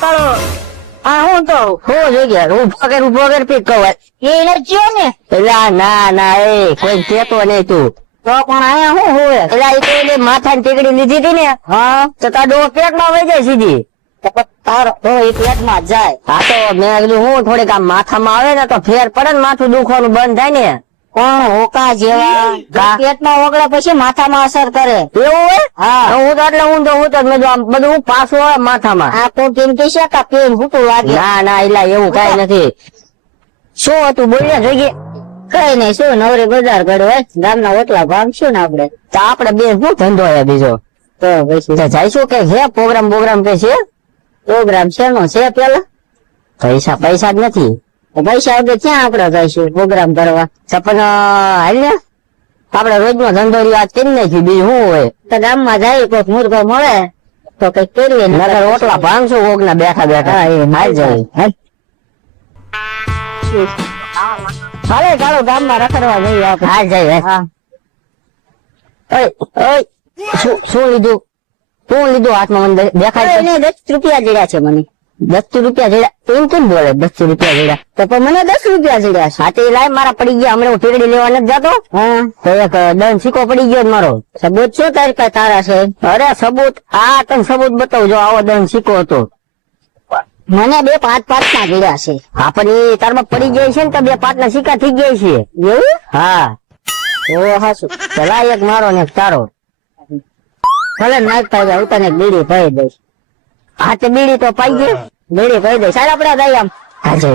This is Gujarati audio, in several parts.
કાળો આ હું તો હું જોઈ ગયા ઉભો કર પીક કહું એ નથી ને એલા ના એ કોઈ કેતો નહીં તું તો પણ આયા હું હોય એલા એ તો એને માથાની ટીકડી લીધી હતી ને હા તો તાર ડો પેટમાં વહી જાય સીધી તારો તો એ પેટમાં જાય. હા તો મેં કીધું હું થોડીક આમ માથામાં આવે ને તો ફેર પડે ને માથું દુખવાનું બંધ થાય ને કોણ હોકા જેવા પેટમાં ઓગળે પછી માથામાં અસર કરે એવું હોય હા હું તો એટલે હું તો મેં આમ બધું પાછું આવે માથામાં આ કોઈ કિંમતી છે કે પેન હૂટું લાગે ના એલા એવું કઈ નથી શું હતું બોલ્યા જોઈએ કઈ નઈ શું નવરી બજાર ગયો ગામના ઓટલા ભાંગશું ને આપડે તો આપડે બે શું ધંધો છે બીજો તો પછી જઈશું કે છે પ્રોગ્રામ કે છે પ્રોગ્રામ શેનો છે પેલા પૈસા જ નથી પૈસા વગર ક્યાં આપડે જઈશું પ્રોગ્રામ કરવા પણ હાલ ને આપડે રોજ નો ધંધો રિવાજ કરી નાખ્યું બીજું શું હોય તો ગામમાં જાય કોઈક મુર્ગો મળે તો કઈક કરીએ નકર ઓટલા ભાંગશું કોક ના બેઠા એ હાલ જાય હાલે ચાલો ગામમાં રખડવા જઈએ આપણે હાલ જાય હા શું લીધું હાથમાં મને દેખાય એને 10 રૂપિયા જડ્યા છે મને 10 રૂપિયા જેડા એમ કેમ બોલે 10 રૂપિયા જેડા તો પણ મને 10 રૂપિયા જડ્યા છે હા તે લાય મારા પડી ગયા હમણાં હું ટીકડી લેવા નથી જતો હા તો એક દન સિક્કો પડી ગયો મારો સબૂત શું તારી પાસે તારા છે અરે સબૂત આ તને સબૂત બતાવજો આવો દન સિક્કો હતો મને 2 5 ના જડ્યા છે હા પણ એ તારમાં પડી જાય છે ને તો 2 5 ના સિક્કા થઈ ગયા છે એવું હા ઓ હાસુ પેલા એક મારો ને એક તારો ભલે નાખ પાઈ જાય તને બીડી પાઈ દઈશ હા તે બીડી તો પાઈ ગઈ બીડી પાઈ દઈશ સાહેબ આપડે જઈએ આમ હાજે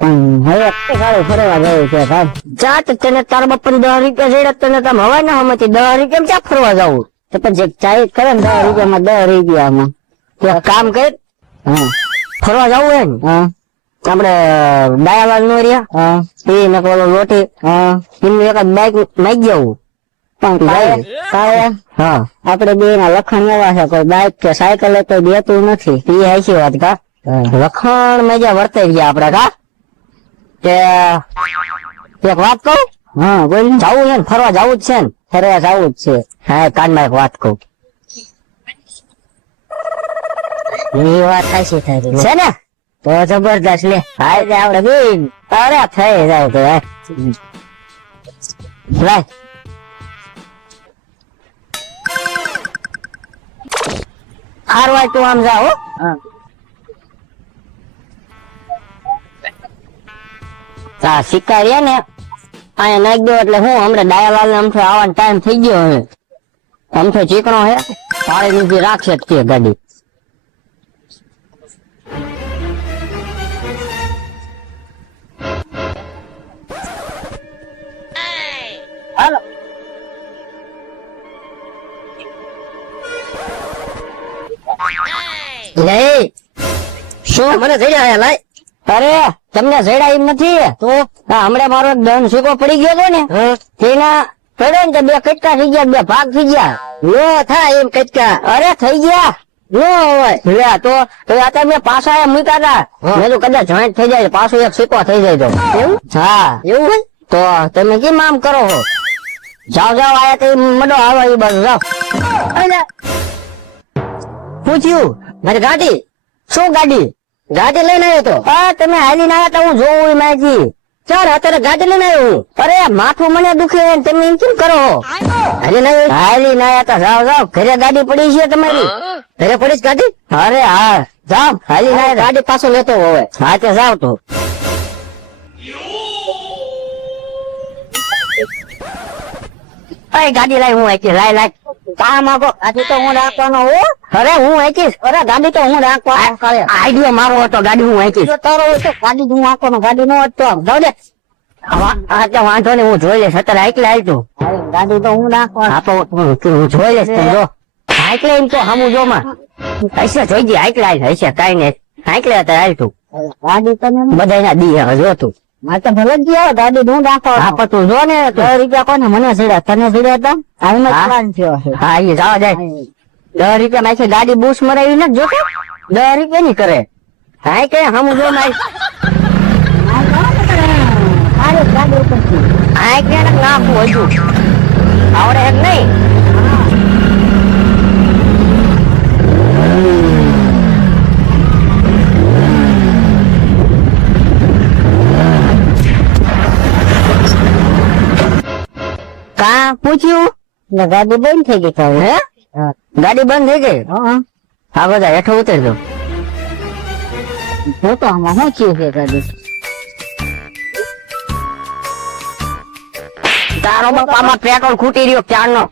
પણ હવે સારું ફરવા જવું છે ભાઈ જાત તને તાર બાપા 10 રૂપિયા જેડા તને તમે હવાય ના હમતી 10 રૂપિયા ક્યાં ફરવા જવું તો પછી ચાય કરે ને 10 રૂપિયામાં 10 રૂપિયામાં એક કામ કર હા ફરવા જવું હે ને હા આપડે ડાયાવાલ નો રહ્યા હા એ નકો લોટી હા એમનું એક બાઈક માગી જવું પણ કાયા હા આપડે બે ના લખણ એવા છે કોઈ બાઈક કે સાયકલ કોઈ દેતું નથી એ હાચી વાત કા લખણ મજા વર્તાઈ ગયા આપડે કા કે એક વાત કહું હા બોલ જવું છે ને ફરવા જવું જ છે ને ફરવા જવું જ છે હા કાનમાં એક વાત કહું એ વાત સાચી થઈ છે ને તો જબરદસ્ત લે હા એટલે આપડે બે અરે થઈ જાય તો લાય હારવાય તું આમ જાઓ હા આ સિક્કા રહ્યા ને અહીંયા નાખી દો એટલે હું હમણાં ડાયાલાલ ને અમથો આવવાનો ટાઈમ થઈ ગયો હવે અમથો ચીકણો હે પાણી નીચે રાખશે જ તે ગાડી હાલો લે શું મને જઈ આયા લાય અરે તમને જડ્યા એમ નથી તો હમણાં મારો દન સૂકો પડી ગયો હતો ને તેના પડ્યો ને તો 2 કટકા થઈ ગયા 2 ભાગ થઈ ગયા નો થાય એમ કટકા અરે થઈ ગયા નો હોય લે તો આ મેં પાછા એમ મૂક્યા હતા મેં તો કદાચ જોઈન્ટ થઈ જાય પાછો એક સિક્કો થઈ જાય તો એવું હા એવું હોય તો તમે કેમ આમ કરો છો જાઓ આયા તો મડો આવે એ બાજુ જાઓ પૂછ્યું મારી ગાડી શું ગાડી ગાડી લઈને આવ્યો તો હા તમે હાલીને આવ્યા તો હું જોઉં માજી ચાલ અત્યારે ગાડી લઈને આવ્યો હું અરે માથું મને દુખે તમે એમ કેમ કરો હાલીને આવ્યો હાલીને આવ્યા તો જાઓ ઘરે ગાડી પડી છે તમારી ઘરે પડીશ ગાડી અરે હા જાઓ હાલીને આવ્યા ગાડી પાછો લેતો હવે હા તો જાઓ તો અરે ગાડી લાય હું આઈકી લાય કામ આપો ગાડી તો હું રાખવાનો હો અરે હું આઈકીશ અરે ગાડી તો હું રાખવાનો આઈડિયો મારો હતો ગાડી હું આઈકીશ જો તારો હોય તો ગાડી હું રાખવાનો ગાડી નો હતો આમ જાવ દે તો વાંધો નહીં હું જોઈ લઈશ અત્યારે આઈકલે હાલતું ગાડી તો હું રાખવાનો હા તો હું જોઈ લઈશ તું જો આઈકલે એમ તો હમું જો માં હશે જોઈ જઈ આઈકલે હાલ હશે કઈ નહીં આઈકલે અત્યારે હાલતું ગાડી તને બધાના દી હવે જો તું મારે તો ભલે જ ગયા ગાડી હું રાખવાનો હા પણ તું જો ને 10 રૂપિયા કોને મને જડ્યા તને જડ્યા હતા આવીને હા. પ્લાન થયો છે હા એ જવા જાય 10 રૂપિયા માં ગાડી બૂસ મરાવી નથી જોતો 10 રૂપિયા ની કરે હા કે હમું જો મારી અરે ગાડી ઉપરથી આ કે નાખવું હજુ આવડે એક નહીં પૂછ્યું એટલે ગાડી બંધ થઈ ગઈ તારી. હે હા. ગાડી બંધ થઈ ગઈ હા. હા બધા હેઠો ઉતરજો હું તો આમાં શું થયું છે ગાડી? તારો બાપામાં પેટ્રોલ ખૂટી રહ્યો ક્યારનો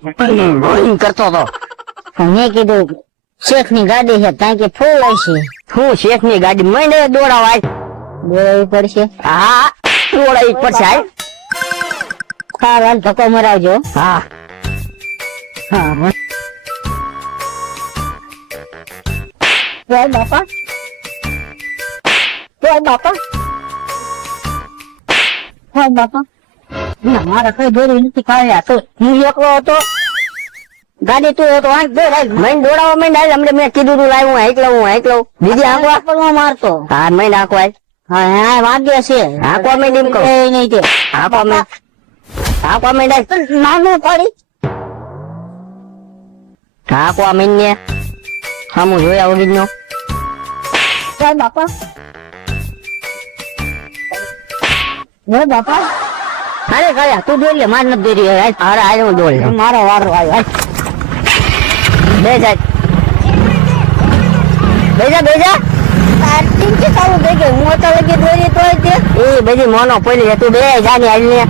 કરતો હતો. મેં કીધું શેઠ ની ગાડી છે ત્યાં કે ફૂલ હશે, શું શેઠ ની ગાડી મહિને દોડાવાય. બોલાવવી પડશે. હા દોડાવી પડશે હાલ. સારું હાલ ધક્કો મરાવજો. હા હા બોલ બાપા, બોલ બાપા, બોલ બાપા. ના મારે કઈ દોરી નથી કાઢ્યા તો હું એકલો હતો. ગાડી તું હતો આંખ દે મહિને દોડાવા મહિને હાલ. હમણાં મેં કીધું તું લાવ હું હાઈક લઉં બીજી આંકવા પણ મારતો. હા મહિને આંકવાય હા હા વાગ્યા છે. આંકવા મહિને એમ કહું એ નહીં તે આંકવા મહિને નાનું પડી. આંકવા મહિને સામું જોયા વગર નો બોલ બાપા, બોલ બાપા. અરે કયા તું દોડ લે માર નથી દોરી અરે આજે હું દોડ લઉં. મારો વારો આવ્યો. બે જાય બેજા ટીંકી ચાલુ થઈ ગઈ. હું તો લગી દોરી તો જ એ બધી મોનો પડી છે તું બે જાની હાલ ને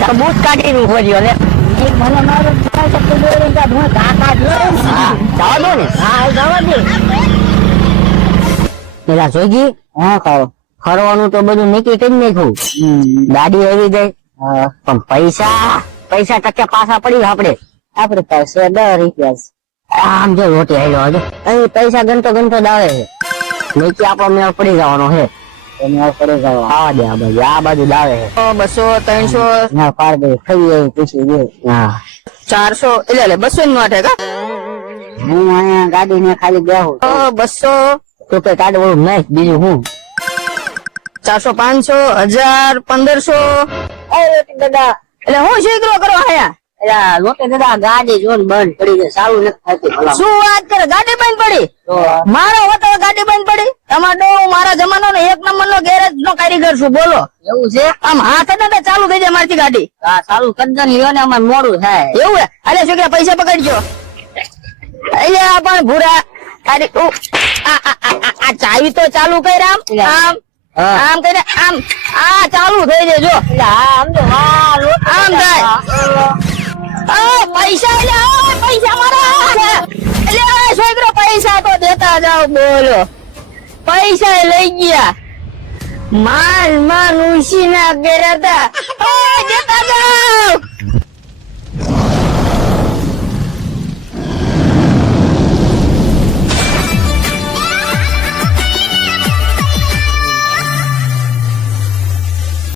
તાર બૂટ કાઢીને ઉભો રહ્યો લે. મને મારો દોરી કા હું કાકા જોડે. હા જવા દો ને. હા જવા દે. પેલા જોઈજી હા ખાવ. ફરવાનું તો બધું નીકળી કરી નાખ્યું. ગાડી આવી ગઈ પણ પૈસા ટકે પાછા પડી આપડે. આપડે પાસે 10 રૂપિયા છે. આમ જો રોટી આવ્યો હજુ અહીં પૈસા ગણતો દાવે છે. નીચે આપણો મેળ પડી જવાનો છે. એને પડે જાવ. આવા દે આ બાજુ દાવે છે 200 300 ના પાડ દે ખાઈ આવી પૂછી દે. હા 400 એટલે 200 ની નોટ હે કા હું અહીંયા ગાડી ને ખાલી બેહું. 200 તો કઈ કાઢવું નહીં બીજું હું 400 500 1000 1500 એ રોટી દાદા, એટલે હું શીખરો કરો આયા. એલા રોટી દાદા ગાડી જોન બંધ પડી ગઈ. સારું નથી થતી ભલા. શું વાત કરે ગાડી બંધ પડી? તો મારો હોતો ગાડી બંધ પડી? તમારો મારા જમાનો નો 1 નંબર નો ગેરેજ નો કારીગર છું બોલો. એવું છે? આમ હાથ હતા ચાલુ થઈ જાય મારથી ગાડી. હા સારું કદન લ્યો ને અમાર મોડું થાય. એવું હે? અરે શું કે પૈસા પકડજો. અહીંયા પણ ભૂરા તારી આ ચાવી તો ચાલુ કર આમ આમ આમ કરીને આમ આ ચાલુ થઈ જાય જો. એટલે હા આમ તો હા રોટી આમ થાય. પૈસા એટલે પૈસા મારા એટલે છોકરો પૈસા તો દેતા જાવ બોલો. પૈસા લઈ ગયા માન ઉછી ના કર્યા હતા.